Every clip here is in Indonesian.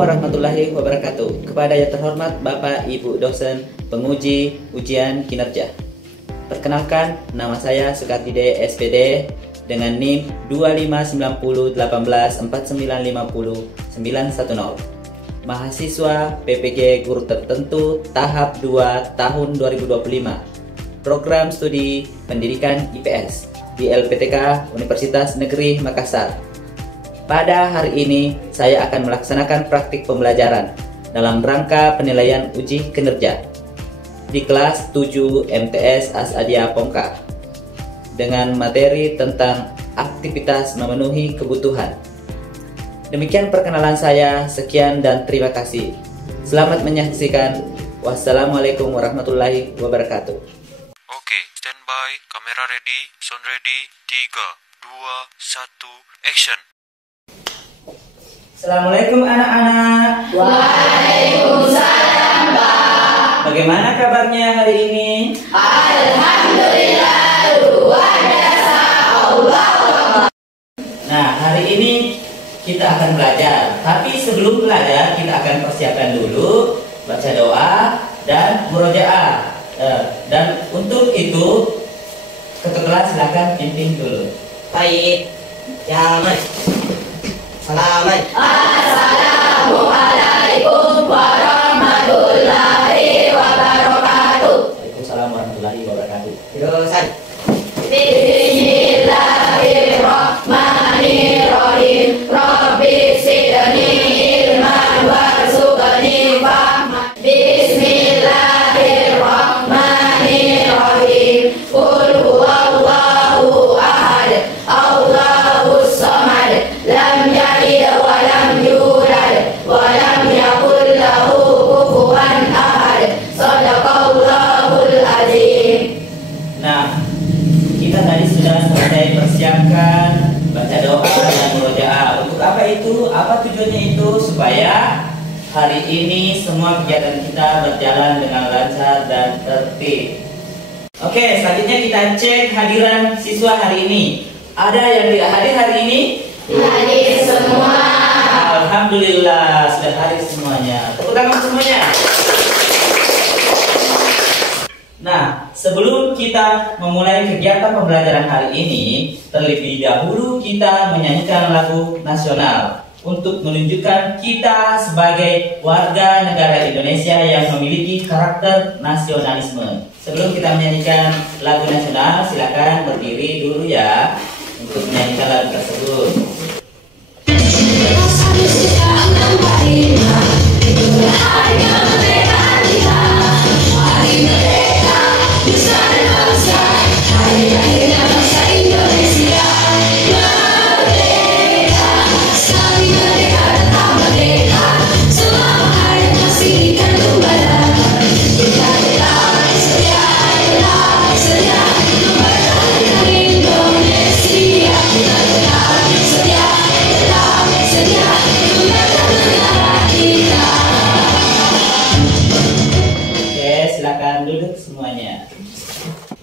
warahmatullahi wabarakatuh. Kepada yang terhormat Bapak Ibu dosen penguji ujian kinerja. Perkenalkan, nama saya Sukatide SPD dengan NIM 2590184950 mahasiswa PPG Guru Tertentu tahap 2 tahun 2025. Program Studi Pendidikan IPS di LPTK Universitas Negeri Makassar. Pada hari ini, saya akan melaksanakan praktik pembelajaran dalam rangka penilaian uji kinerja di kelas 7 MTS Asadia Pongka dengan materi tentang aktivitas memenuhi kebutuhan. Demikian perkenalan saya, sekian dan terima kasih. Selamat menyaksikan. Wassalamualaikum warahmatullahi wabarakatuh. Oke, standby, kamera ready, sound ready, 3, 2, 1, action. Assalamualaikum anak-anak. Waalaikumsalam, Pak. Bagaimana kabarnya hari ini? Alhamdulillah, luar biasa. Allah. Nah, hari ini kita akan belajar. Tapi sebelum belajar, kita akan persiapkan dulu baca doa dan murojaah. Dan untuk itu, ketua kelas silakan pimpin dulu. Baik, Jamal. Salaman. Assalamualaikum warahmatullahi wabarakatuh. Waalaikumsalam warahmatullahi wabarakatuh. Terusan. Bismillahirrahmanirrahim. Rabbi zidni ilman warzuqni fahman. Bismillahirrahmanirrahim. Qul huwallahu ahad. Allahus samad. Lam yalid wa lam yulad wa lam yakul lahu kufuwan ahad. Shadaqallahul azim. Nah, kita tadi sudah selesai persiapkan baca doa dan murojaah. Untuk apa itu? Apa tujuannya itu? Supaya hari ini semua kegiatan kita berjalan dengan lancar dan tertib. Oke, selanjutnya kita cek hadiran siswa hari ini. Ada yang tidak hadir hari ini? Hadir semua. Alhamdulillah, sudah hadir semuanya. Tepuk tangan semuanya. Nah, sebelum kita memulai kegiatan pembelajaran hari ini, terlebih dahulu kita menyanyikan lagu nasional untuk menunjukkan kita sebagai warga negara Indonesia yang memiliki karakter nasionalisme. Sebelum kita menyanyikan lagu nasional, silakan berdiri dulu ya untuk menyanyikan lagu tersebut.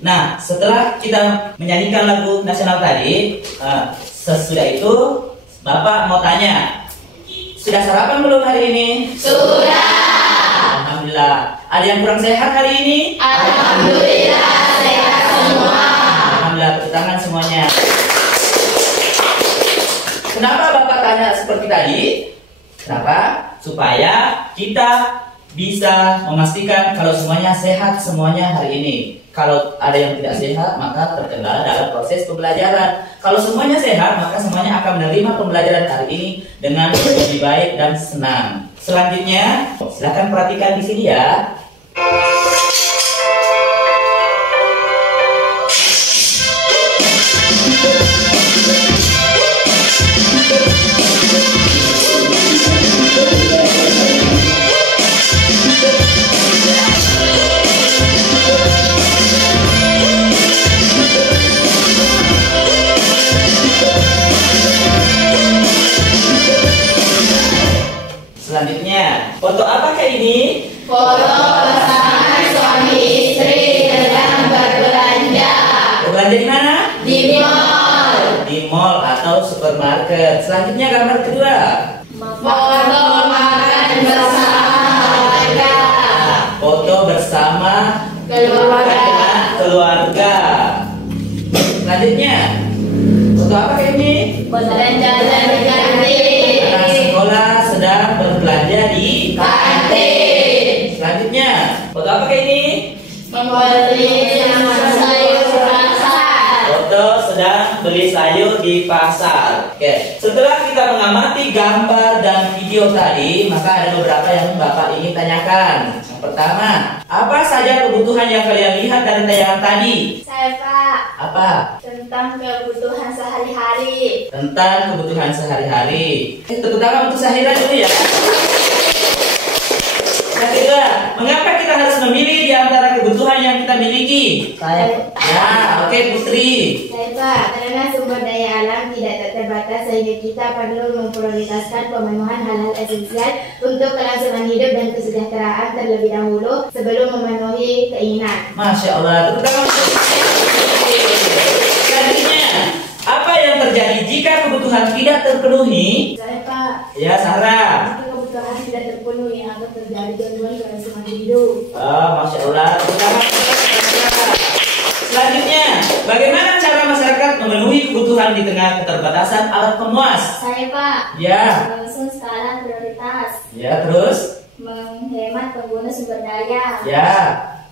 Nah, setelah kita menyanyikan lagu nasional tadi, sesudah itu Bapak mau tanya, sudah sarapan belum hari ini? Sudah. Alhamdulillah. Ada yang kurang sehat hari ini? Alhamdulillah sehat semua. Alhamdulillah, tepuk tangan semuanya. Kenapa Bapak tanya seperti tadi? Kenapa? Supaya kita bisa memastikan kalau semuanya sehat semuanya hari ini. Kalau ada yang tidak sehat, maka terkendala dalam proses pembelajaran. Kalau semuanya sehat, maka semuanya akan menerima pembelajaran hari ini dengan lebih baik dan senang. Selanjutnya, silakan perhatikan di sini ya. Selanjutnya, foto apakah ini? Foto pasangan suami istri sedang berbelanja. Berbelanja di mana? Di mall. Di mall atau supermarket. Selanjutnya gambar kedua. Foto makan bersama Foto bersama keluarga. Selanjutnya, foto apa ini? Jalan-jalan di kantin. Anak sekolah sedang berbelanja di Kantin. Selanjutnya, foto apa ini? Membeli sayur di pasar. Foto sedang beli sayur di pasar. Oke, setelah kita mengamati gambar dan video tadi, maka ada beberapa yang Bapak ingin tanyakan. Yang pertama, apa saja kebutuhan yang kalian lihat dari tayangan tadi? Saya Pak, Apa? tentang kebutuhan sehari-hari. Tentang kebutuhan sehari-hari. Tepuk tangan untuk Sahira dulu ya. Yang kedua, mengapa kita harus memilih di antara kebutuhan yang kita miliki? Saya Ya, oke Putri. Saya Pak, karena sumber daya alam tidak terbatas sehingga kita perlu memprioritaskan pemenuhan hal-hal esensial untuk kelangsungan hidup dan kesejahteraan terlebih dahulu sebelum memenuhi keinginan. Masya Allah. Tepuk tangan untuk Putri. Selanjutnya, apa yang terjadi jika kebutuhan tidak terpenuhi? Saya Pak, Ya, Sarah. jika kebutuhan tidak terpenuhi akan terjadi gangguan kelangsungan hidup. Masya Allah. Tepuk tangan untuk Sarah. Selanjutnya, bagaimana cara masyarakat memenuhi kebutuhan di tengah keterbatasan alat pemuas? Saya Pak, Ya, mengusung skala prioritas, ya terus, menghemat pengguna sumber daya, ya.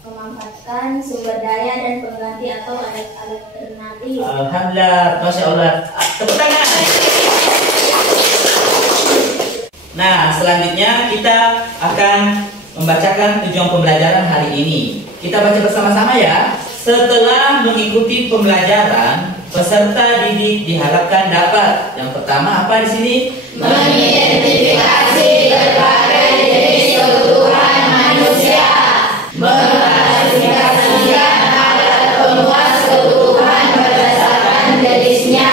memanfaatkan sumber daya dan pengganti atau alat alternatif. Alhamdulillah, Masya Allah. Tepuk tangan. Nah, selanjutnya kita akan membacakan tujuan pembelajaran hari ini. Kita baca bersama-sama ya. Setelah mengikuti pembelajaran, peserta didik diharapkan dapat. Yang pertama apa di sini? Mengidentifikasi berbagai jenis kebutuhan manusia, mengklasifikasikan alat pemuas kebutuhan berdasarkan jenisnya,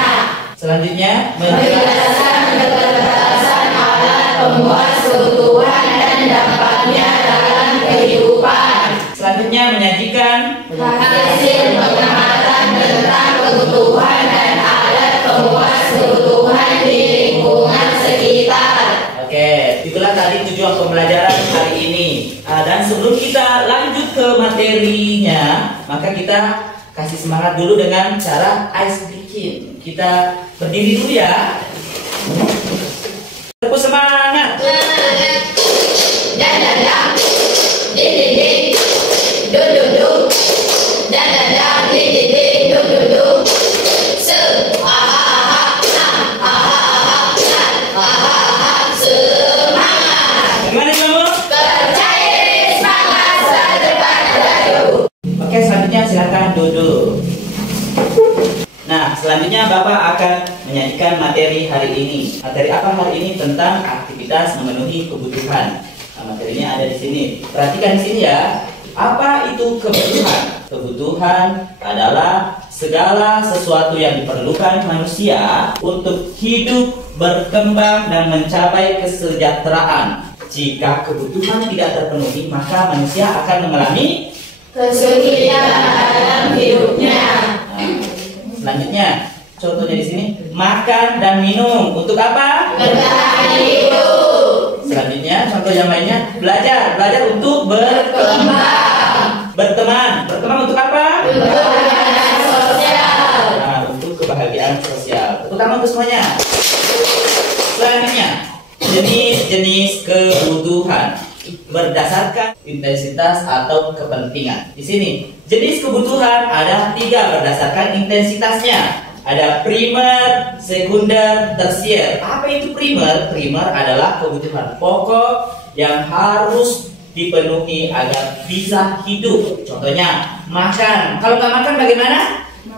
Selanjutnya, menjelaskan keterbatasan alat pemuas kebutuhan dan dampaknya dalam kehidupan. selanjutnya menyajikan. Hasil pengamatan tentang kebutuhan dan alat pemuas kebutuhan di lingkungan sekitar. Oke, itulah tadi tujuan pembelajaran hari ini. Dan sebelum kita lanjut ke materinya, maka kita kasih semangat dulu dengan cara ice breaking. Kita berdiri dulu ya. Tepuk semangat. Dadadang, dididing, dududung, dadadang, dididing, dududung. Semangat. Gimana kamu? Percaya semangat daripada dahulu. Oke, selanjutnya silakan duduk. Nah, selanjutnya Bapak akan menyajikan materi hari ini. Materi apa hari ini? Tentang aktivitas memenuhi kebutuhan. Nah, materinya ada di sini. Perhatikan di sini ya. Apa itu kebutuhan? Kebutuhan adalah segala sesuatu yang diperlukan manusia untuk hidup, berkembang, dan mencapai kesejahteraan. Jika kebutuhan tidak terpenuhi, maka manusia akan mengalami Kesulitan dalam hidupnya. Nah, selanjutnya, contohnya di sini, makan dan minum untuk apa? Bertahan hidup. Selanjutnya, contoh yang lainnya, belajar untuk Berkembang. berteman untuk apa? Kebahagiaan sosial. Nah, untuk kebahagiaan sosial. Tepuk tangan untuk semuanya. Selanjutnya, jenis-jenis kebutuhan berdasarkan intensitas atau kepentingan. Di sini, jenis kebutuhan ada 3 berdasarkan intensitasnya. Ada primer, sekunder, tersier. Apa itu primer? Primer adalah kebutuhan pokok yang harus dipenuhi agar bisa hidup. Contohnya, makan. Kalau nggak makan bagaimana?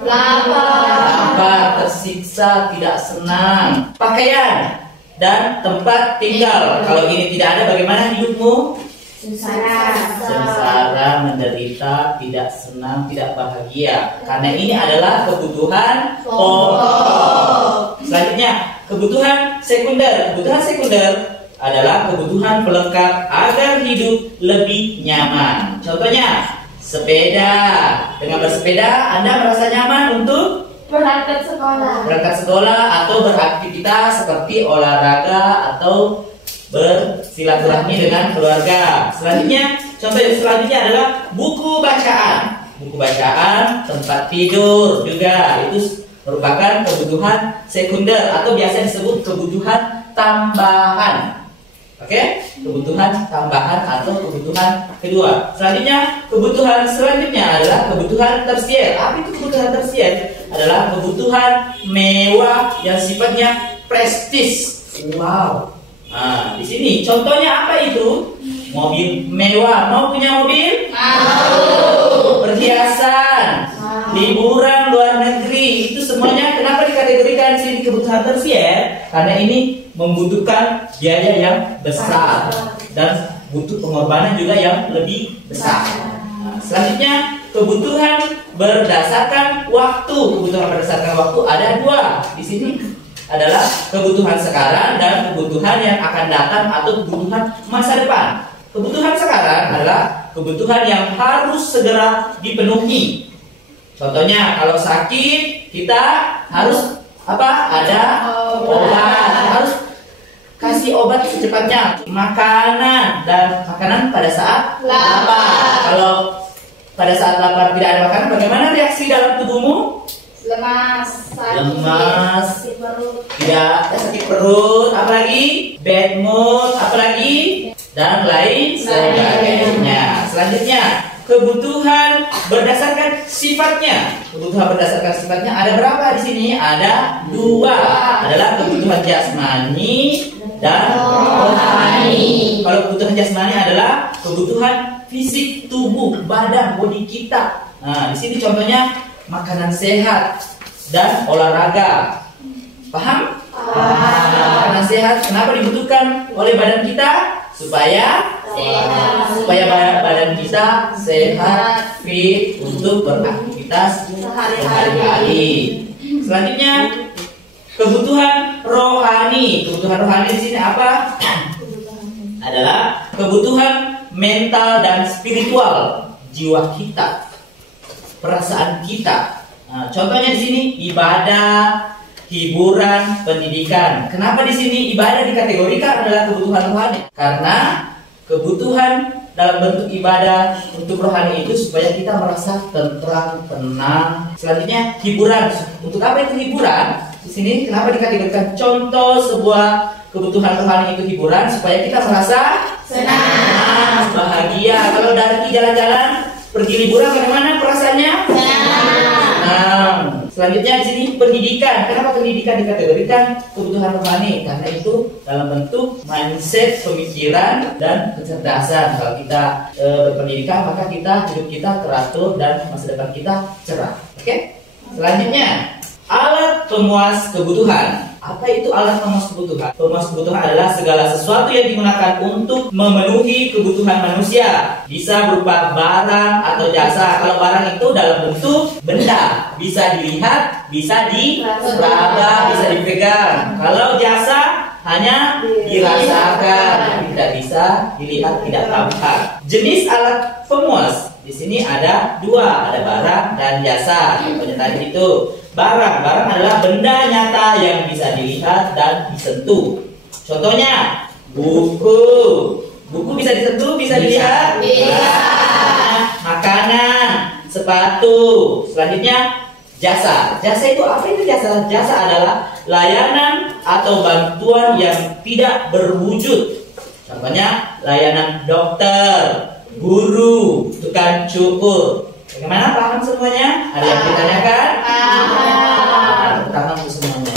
Lapar, tersiksa, tidak senang. Pakaian dan tempat tinggal. Kalau ini tidak ada, bagaimana hidupmu? Sengsara, menderita, tidak senang, tidak bahagia. Karena ini adalah kebutuhan pokok. Selanjutnya, kebutuhan sekunder. Kebutuhan sekunder adalah kebutuhan pelengkap agar hidup lebih nyaman. Contohnya, sepeda. Dengan bersepeda, Anda merasa nyaman untuk Berangkat sekolah. berangkat sekolah atau beraktivitas seperti olahraga atau bersilaturahmi dengan keluarga. Selanjutnya, contoh yang selanjutnya adalah buku bacaan. Buku bacaan, tempat tidur juga itu merupakan kebutuhan sekunder atau biasa disebut kebutuhan tambahan. Oke, kebutuhan tambahan atau kebutuhan kedua. Selanjutnya, kebutuhan selanjutnya adalah kebutuhan tersier. Apa itu kebutuhan tersier? Adalah kebutuhan mewah yang sifatnya prestis. Wow. Nah, di sini contohnya apa itu? Mobil mewah. Mau punya mobil? Mau. Perhiasan, liburan luar negeri, itu semuanya kenapa dikategorikan di sini kebutuhan tersier? Karena ini membutuhkan biaya yang besar dan butuh pengorbanan juga yang lebih besar. Nah, selanjutnya kebutuhan berdasarkan waktu. Kebutuhan berdasarkan waktu ada dua di sini, adalah kebutuhan sekarang dan kebutuhan yang akan datang atau kebutuhan masa depan. Kebutuhan sekarang adalah kebutuhan yang harus segera dipenuhi. Contohnya kalau sakit kita harus apa? Ada obat, harus kasih obat secepatnya. Makanan, dan makanan pada saat lapar. Kalau pada saat lapar tidak ada makanan, bagaimana reaksi dalam tubuhmu? Lemas, sakit perut, tidak sakit perut, apalagi bad mood, apalagi dan lain sebagainya. Selanjutnya, kebutuhan berdasarkan sifatnya. Kebutuhan berdasarkan sifatnya ada berapa di sini? Ada dua. Adalah kebutuhan jasmani dan rohani. Kalau kebutuhan jasmani adalah kebutuhan fisik tubuh, badan, bodi kita. Nah, di sini contohnya makanan sehat dan olahraga. Paham? Makanan sehat kenapa dibutuhkan oleh badan kita? Supaya badan kita sehat, fit untuk beraktivitas sehari-hari. Selanjutnya, kebutuhan rohani. Kebutuhan rohani di sini apa? Adalah kebutuhan mental dan spiritual jiwa kita, perasaan kita. Nah, contohnya di sini ibadah, hiburan, pendidikan. Kenapa di sini ibadah dikategorikan adalah kebutuhan rohani? Karena kebutuhan dalam bentuk ibadah untuk rohani itu supaya kita merasa tentram, tenang. Selanjutnya hiburan. Untuk apa itu hiburan? Di sini kenapa dikategorikan contoh sebuah kebutuhan rohani itu hiburan supaya kita merasa senang, bahagia. Kalau dari jalan-jalan pergi liburan bagaimana perasaannya? Senang. Selanjutnya di sini pendidikan. Kenapa pendidikan dikategorikan kebutuhan rohani? Karena itu dalam bentuk mindset, pemikiran dan kecerdasan. Kalau kita berpendidikan maka hidup kita teratur dan masa depan kita cerah. Oke? Selanjutnya alat pemuas kebutuhan. Apa itu alat pemuas kebutuhan? Pemuas kebutuhan adalah segala sesuatu yang digunakan untuk memenuhi kebutuhan manusia. Bisa berupa barang atau jasa. Kalau barang itu dalam bentuk benda, bisa dilihat, bisa diraba, bisa dipegang. Kalau jasa hanya dirasakan, tidak bisa dilihat, tidak tampak. Jenis alat pemuas di sini ada dua, ada barang dan jasa. Contohnya tadi itu barang adalah benda nyata yang bisa dilihat dan disentuh. Contohnya buku bisa disentuh, bisa dilihat. Makanan, sepatu. Selanjutnya jasa. Jasa itu apa itu jasa? Jasa adalah layanan atau bantuan yang tidak berwujud. Contohnya layanan dokter, guru, tukang cukur. Bagaimana, paham semuanya? Ada yang ditanyakan? Paham semuanya.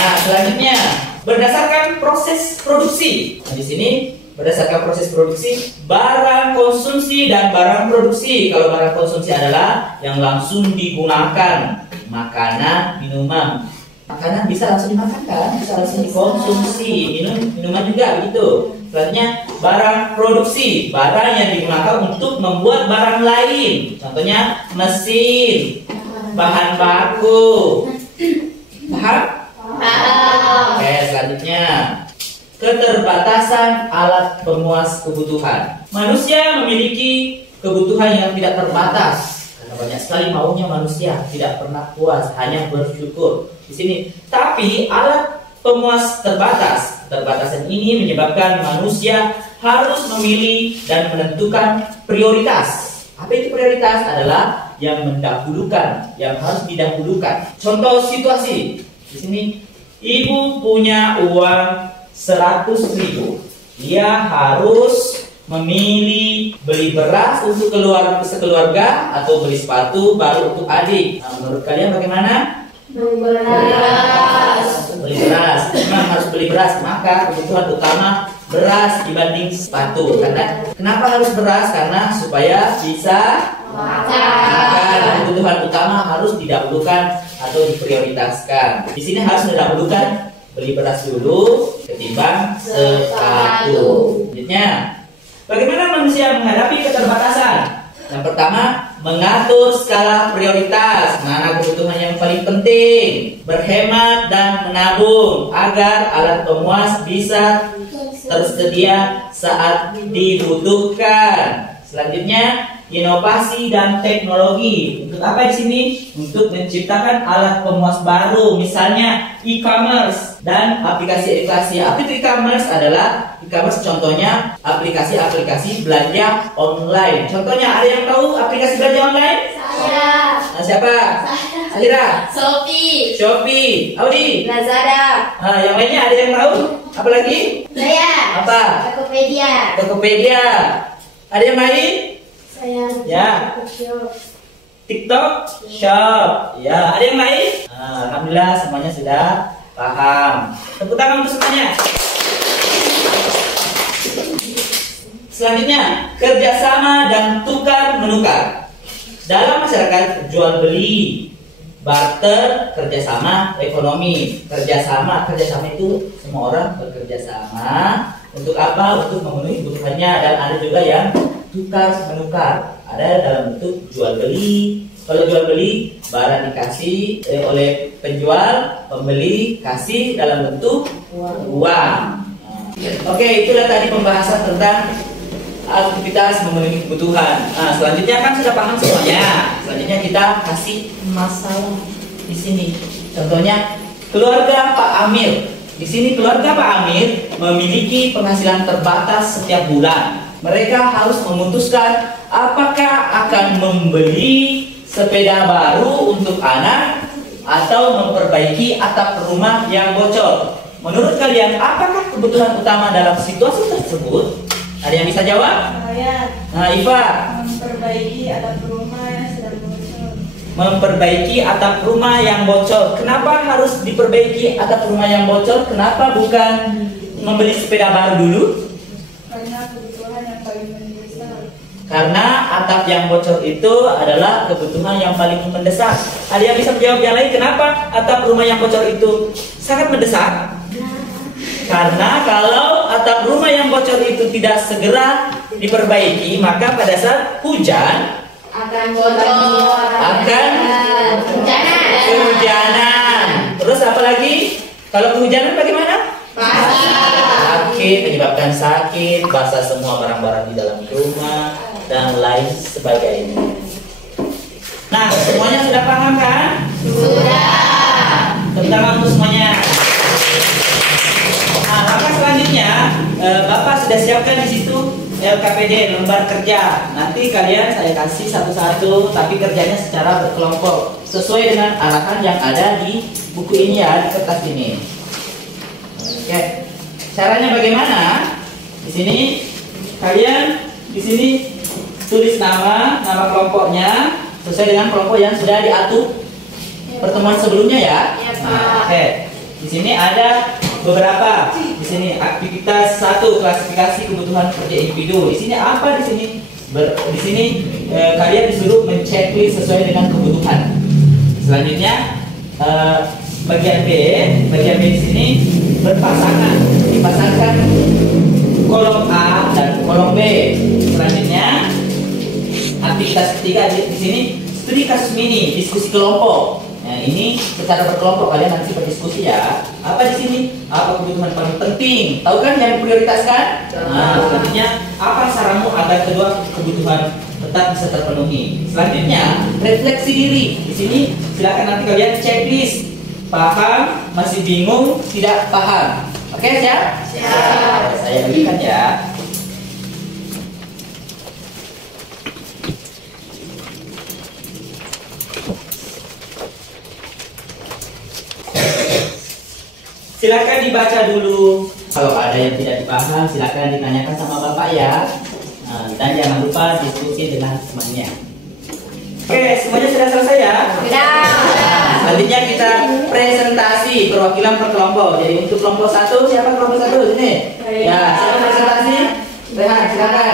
Nah, selanjutnya berdasarkan proses produksi. Nah, di sini berdasarkan proses produksi, barang konsumsi dan barang produksi. Kalau barang konsumsi adalah yang langsung digunakan, makanan, minuman. Makanan bisa langsung dimakan kan? Bisa langsung dikonsumsi. Minuman juga begitu. Selanjutnya barang produksi, barang yang digunakan untuk membuat barang lain. Contohnya mesin, bahan baku. Paham? Oke, selanjutnya keterbatasan alat pemuas kebutuhan. Manusia memiliki kebutuhan yang tidak terbatas. Karena banyak sekali maunya manusia, tidak pernah puas, hanya bersyukur. Di sini, tapi alat pemuas terbatas. Keterbatasan ini menyebabkan manusia harus memilih dan menentukan prioritas. Apa itu prioritas? Adalah yang mendahulukan, yang harus didahulukan. Contoh situasi di sini, ibu punya uang 100.000. Dia harus memilih beli beras untuk sekeluarga atau beli sepatu baru untuk adik. Nah, menurut kalian bagaimana? Beli beras. Memang harus beli beras, maka kebutuhan utama beras dibanding sepatu. Karena kenapa harus beras? Karena supaya bisa makan. Kebutuhan utama harus didahulukan atau diprioritaskan. Di sini harus didahulukan beli beras dulu ketimbang sepatu. Selanjutnya, bagaimana manusia menghadapi keterbatasan? Yang pertama, mengatur skala prioritas. Mana kebutuhan yang paling penting? Berhemat dan menabung agar alat pemuas bisa tersedia saat dibutuhkan. Selanjutnya, inovasi dan teknologi. Untuk apa di sini? Untuk menciptakan alat pemuas baru, misalnya e-commerce dan aplikasi-aplikasi. Apa itu e-commerce? Adalah e-commerce contohnya aplikasi-aplikasi belanja online. Contohnya, ada yang tahu aplikasi belanja online? Saya. Nah, siapa? Alira. Shopee. Audi. Lazada. Nah, yang lainnya ada yang tahu? Apa lagi? Saya. Apa? Tokopedia. Ada yang lain? Saya. Ya. TikTok Shop. Ya, ada yang lain? Nah, alhamdulillah semuanya sudah paham. Tepuk tangan untuk semuanya. Selanjutnya, kerjasama dan tukar menukar. Dalam masyarakat jual beli, barter, kerjasama, ekonomi. Kerjasama itu semua orang bekerja sama. Untuk apa? Untuk memenuhi kebutuhannya. Dan ada juga yang tukar menukar. Ada dalam bentuk jual beli. Kalau jual beli, barang dikasih oleh penjual, pembeli kasih dalam bentuk uang. Oke, itulah tadi pembahasan tentang aktivitas memenuhi kebutuhan. Nah, selanjutnya kan sudah paham semuanya. Selanjutnya kita kasih masalah di sini. Contohnya keluarga Pak Amir. Di sini keluarga Pak Amir memiliki penghasilan terbatas setiap bulan. Mereka harus memutuskan apakah akan membeli sepeda baru untuk anak atau memperbaiki atap rumah yang bocor. Menurut kalian, apakah kebutuhan utama dalam situasi tersebut? Ada yang bisa jawab? Saya Nah, Iva. memperbaiki atap rumah yang sedang bocor. Memperbaiki atap rumah yang bocor. Kenapa harus diperbaiki atap rumah yang bocor? Kenapa bukan membeli sepeda baru dulu? Karena kebutuhan yang paling mendesak. Karena atap yang bocor itu adalah kebutuhan yang paling mendesak. Ada yang bisa menjawab yang lain? Kenapa atap rumah yang bocor itu sangat mendesak? Karena kalau atap rumah yang bocor itu tidak segera diperbaiki, maka pada saat hujan Akan bocor. akan kehujanan. Terus apa lagi? Kalau kehujanan bagaimana? Sakit, menyebabkan sakit, basah semua barang-barang di dalam rumah dan lain sebagainya. Nah, semuanya sudah paham kan? Sudah. Tentang untuk semuanya. Nah, langkah selanjutnya, Bapak sudah siapkan di situ LKPD, lembar kerja. Nanti kalian saya kasih satu-satu, tapi kerjanya secara berkelompok sesuai dengan arahan yang ada di buku ini ya, di kertas ini. Oke, caranya bagaimana? Di sini kalian tulis nama kelompoknya sesuai dengan kelompok yang sudah diatur pertemuan sebelumnya ya. Ya, Pak. Nah, oke. Di sini ada beberapa. Di sini aktivitas 1, klasifikasi kebutuhan kerja individu. Di sini apa di sini? Di sini kalian disuruh menceklis sesuai dengan kebutuhan. Selanjutnya bagian B di sini berpasangan, dipasangkan kolom A dan kolom B. Selanjutnya aktivitas ketiga di sini studi kasus mini, diskusi kelompok. Nah, ini secara berkelompok kalian nanti berdiskusi ya. Apa di sini? Apa kebutuhan paling penting? Tahu kan yang diprioritaskan? Nah, selanjutnya apa saranmu agar kedua kebutuhan tetap bisa terpenuhi? Selanjutnya refleksi diri. Di sini silakan nanti kalian checklist. Paham? Masih bingung? Tidak paham? Oke, siap? Siap. Saya berikan ya. Silakan dibaca dulu. Kalau ada yang tidak dipaham, silakan ditanyakan sama Bapak ya. Dan jangan lupa diskusi dengan temannya. Oke, semuanya sudah selesai ya? Sudah. Selanjutnya kita presentasi perwakilan per kelompok. Jadi untuk kelompok 1, siapa kelompok 1? Sini. Ya, siapa presentasi? Rehan, silakan.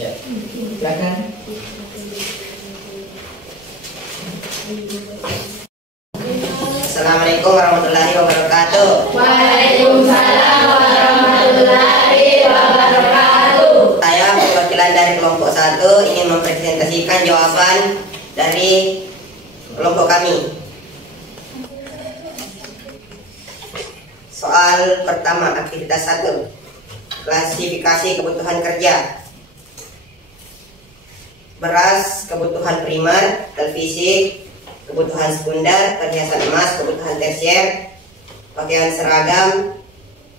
Ya, silakan. Assalamualaikum warahmatullahi wabarakatuh. Waalaikumsalam warahmatullahi wabarakatuh. Saya perwakilan dari kelompok 1 ingin mempresentasikan jawaban dari kelompok kami. Soal pertama, aktivitas 1. Klasifikasi kebutuhan kerja. Beras, kebutuhan primer, televisi, kebutuhan sekunder, perhiasan emas, kebutuhan tersier, pakaian seragam,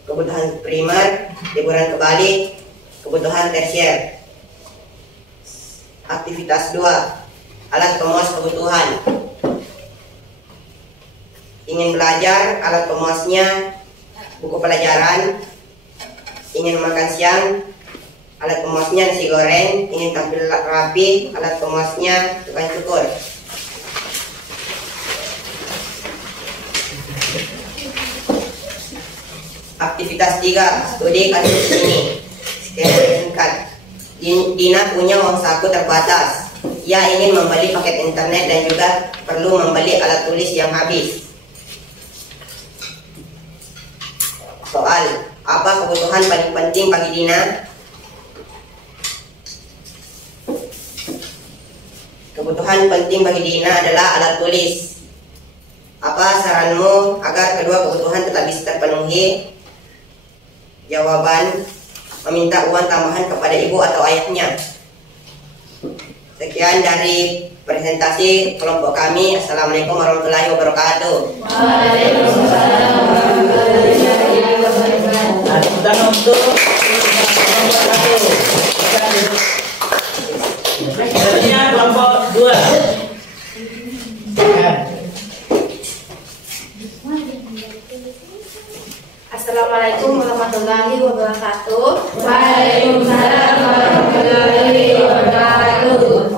kebutuhan primer, liburan ke Bali, kebutuhan tersier. Aktivitas 2, alat pemuas kebutuhan. Ingin belajar, alat pemuasnya buku pelajaran. Ingin makan siang, alat pemuasnya nasi goreng. Ingin tampil rapi, alat pemuasnya tukang cukur. Aktivitas 3, studi kasus ini. Skema singkat. Dina punya uang saku terbatas. Ia ingin membeli paket internet dan juga perlu membeli alat tulis yang habis. Soal, apa kebutuhan paling penting bagi Dina? Kebutuhan penting bagi Dina adalah alat tulis. Apa saranmu agar kedua kebutuhan tetap bisa terpenuhi? Jawaban, meminta uang tambahan kepada ibu atau ayahnya. Sekian dari presentasi kelompok kami. Assalamualaikum warahmatullahi wabarakatuh. Waalaikumsalam warahmatullahi wabarakatuh. Nah, untuk kelompok 1. Selanjutnya kelompok 2. Assalamualaikum warahmatullahi wabarakatuh. Waalaikumsalam warahmatullahi wabarakatuh.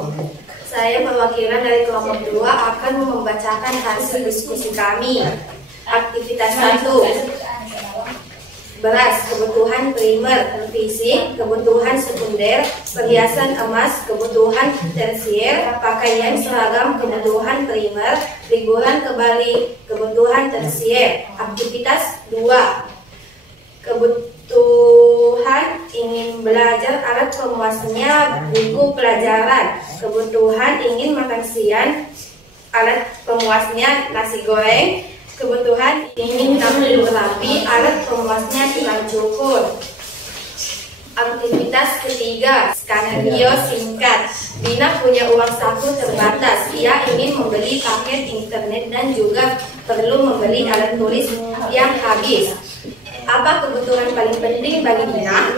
Saya perwakilan dari kelompok 2 akan membacakan hasil diskusi kami. Aktivitas 1. Beras, kebutuhan primer, televisi, kebutuhan sekunder, perhiasan emas, kebutuhan tersier, pakaian seragam, kebutuhan primer, liburan ke Bali, kebutuhan tersier. Aktivitas 2. Kebutuhan ingin belajar, alat pemuasnya buku pelajaran. Kebutuhan ingin makan siang, alat pemuasnya nasi goreng. Kebutuhan ingin tampil rapi, alat pemuasnya tukang cukur. Aktivitas ketiga, skenario singkat. Dina punya uang saku terbatas. Ia ingin membeli paket internet dan juga perlu membeli alat tulis yang habis. Apa kebutuhan paling penting bagi Dina?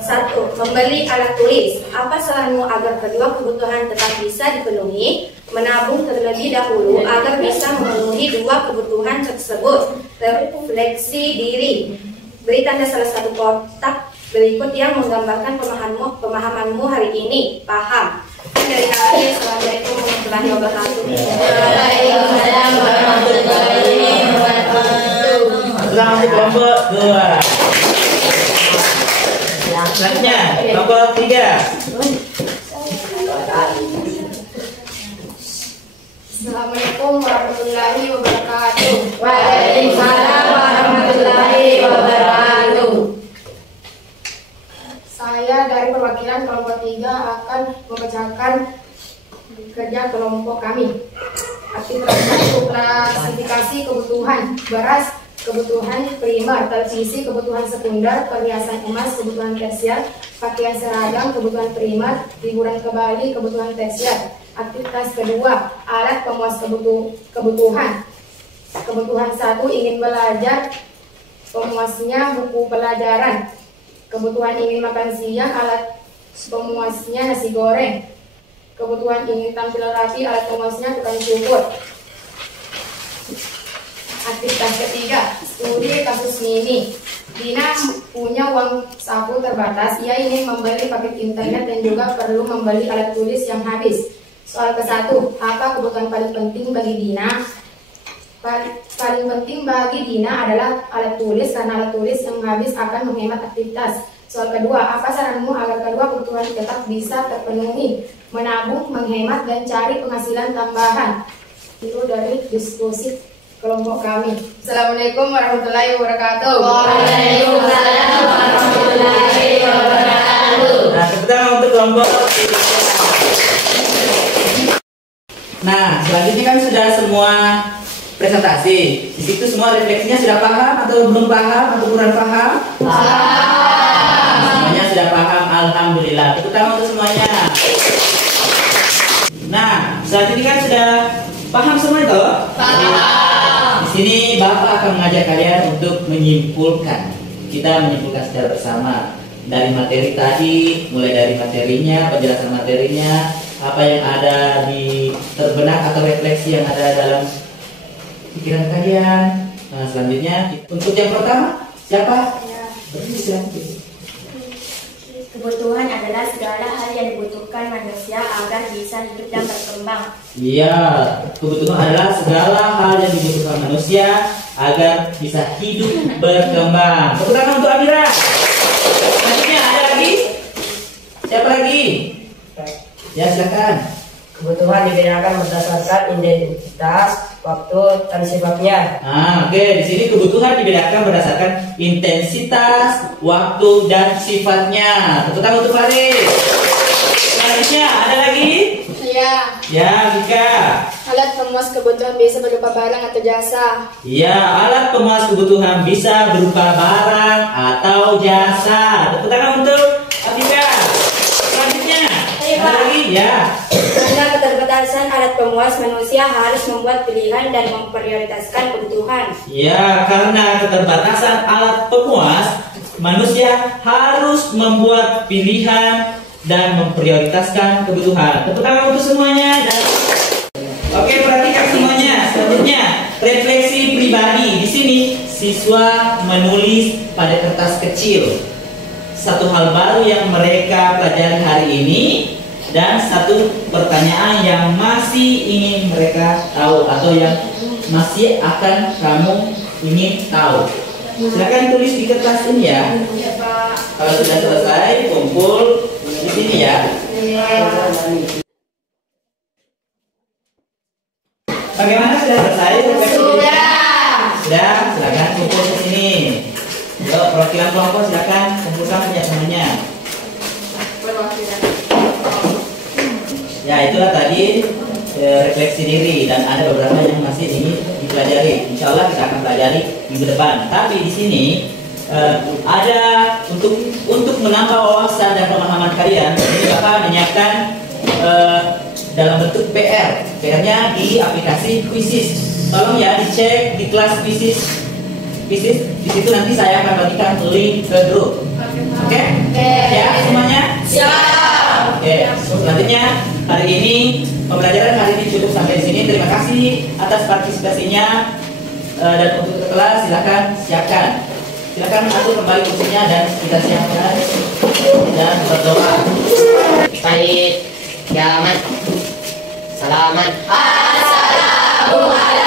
1. Membeli alat tulis. Apa saranmu agar kedua kebutuhan tetap bisa dipenuhi? Menabung terlebih dahulu agar bisa memenuhi dua kebutuhan tersebut. Refleksi diri. Beri tanda salah satu kotak berikut yang menggambarkan pemahamanmu hari ini. Paham. Dari kami, Assalamualaikum warahmatullahi wabarakatuh. Waalaikumsalam warahmatullahi wabarakatuh. Selamat kelompok 2. Selanjutnya kelompok 3. Assalamualaikum warahmatullahi wabarakatuh. Waalaikumsalam warahmatullahi wabarakatuh. Saya dari perwakilan kelompok 3 akan membacakan kerja kelompok kami. Aktivitas 1, klasifikasi kebutuhan. Beras, kebutuhan primer, televisi, kebutuhan sekunder, perhiasan emas, kebutuhan tersier, pakaian seragam, kebutuhan primer, liburan ke Bali, kebutuhan tersier. Aktivitas kedua, alat pemuas kebutuhan. Kebutuhan 1, ingin belajar, pemuasnya buku pelajaran. Kebutuhan ingin makan siang, alat pemuasnya nasi goreng. Kebutuhan ingin tampil rapi, alat pemuasnya tukang cukur. Aktivitas ketiga, studi kasus mini. Dina punya uang saku terbatas, ia ingin membeli paket internet dan juga perlu membeli alat tulis yang habis. Soal ke-1, apa kebutuhan paling penting bagi Dina? Paling penting bagi Dina adalah alat tulis, karena alat tulis yang habis akan menghemat aktivitas. Soal kedua, apa saranmu agar kedua kebutuhan tetap bisa terpenuhi? Menabung, menghemat, dan cari penghasilan tambahan. Itu dari diskusi kelompok kami. Assalamualaikum warahmatullahi wabarakatuh. Waalaikumsalam warahmatullahi wabarakatuh. Nah, kita untuk kelompok. Nah, selanjutnya kan sudah semua presentasi. Di situ semua refleksinya sudah paham atau belum paham atau kurang paham? Paham. Semuanya sudah paham, alhamdulillah. Tepuk tangan untuk semuanya. Nah, selanjutnya kan sudah paham semua itu? Paham. Di sini Bapak akan mengajak kalian untuk menyimpulkan. Kita menyimpulkan secara bersama dari materi tadi, mulai dari materinya, penjelasan materinya, apa yang ada di terbenak atau refleksi yang ada dalam pikiran kalian. Nah, selanjutnya untuk yang pertama siapa? Kebutuhan adalah segala hal yang dibutuhkan manusia agar bisa hidup dan berkembang. Iya, kebutuhan adalah segala hal yang dibutuhkan manusia agar bisa hidup berkembang. Tepuk tangan untuk Amira. Selanjutnya ada lagi? Siapa lagi? Ya, silakan. Kebutuhan dibedakan berdasarkan identitas, waktu, dan sifatnya. Nah, oke. Di sini kebutuhan dibedakan berdasarkan intensitas, waktu, dan sifatnya. Tepuk tangan untuk Farid. Selanjutnya ada lagi? Ya, Vika. Alat pemuas kebutuhan bisa berupa barang atau jasa. Ya, alat pemuas kebutuhan bisa berupa barang atau jasa. Tepuk tangan untuk Vika. Selanjutnya ada lagi? Ya. Karena keterbatasan alat pemuas, manusia harus membuat pilihan dan memprioritaskan kebutuhan. Ya, karena keterbatasan alat pemuas, manusia harus membuat pilihan dan memprioritaskan kebutuhan. Tepuk tangan untuk semuanya. Oke, perhatikan semuanya. Selanjutnya, refleksi pribadi. Di sini siswa menulis pada kertas kecil satu hal baru yang mereka pelajari hari ini dan satu pertanyaan yang masih ingin mereka tahu atau yang masih akan kamu ingin tahu. Silakan tulis di kertas ini ya. Kalau sudah selesai, kumpul di sini ya. Bagaimana, sudah selesai? Sudah, silakan kumpul di sini. Yuk, perwakilan kelompok silakan kumpulkan punya semuanya. Ya, itulah tadi refleksi diri dan ada beberapa yang masih ingin dipelajari. Insya Allah kita akan pelajari minggu depan. Tapi di sini ada untuk menambah wawasan dan pemahaman kalian. Ini Bapak menyiapkan dalam bentuk PR. PR-nya di aplikasi Quizizz. Tolong ya dicek di kelas Quizizz. Di situ nanti saya akan bagikan link ke grup. Oke? Ya semuanya? Siap. Oke. Selanjutnya hari ini pembelajaran hari ini cukup sampai di sini. Terima kasih atas partisipasinya dan untuk ke kelas silakan siapkan. Silakan atur kembali kursinya dan kita siapkan dan berdoa. Baik, selamat. Salaman. Assalamualaikum.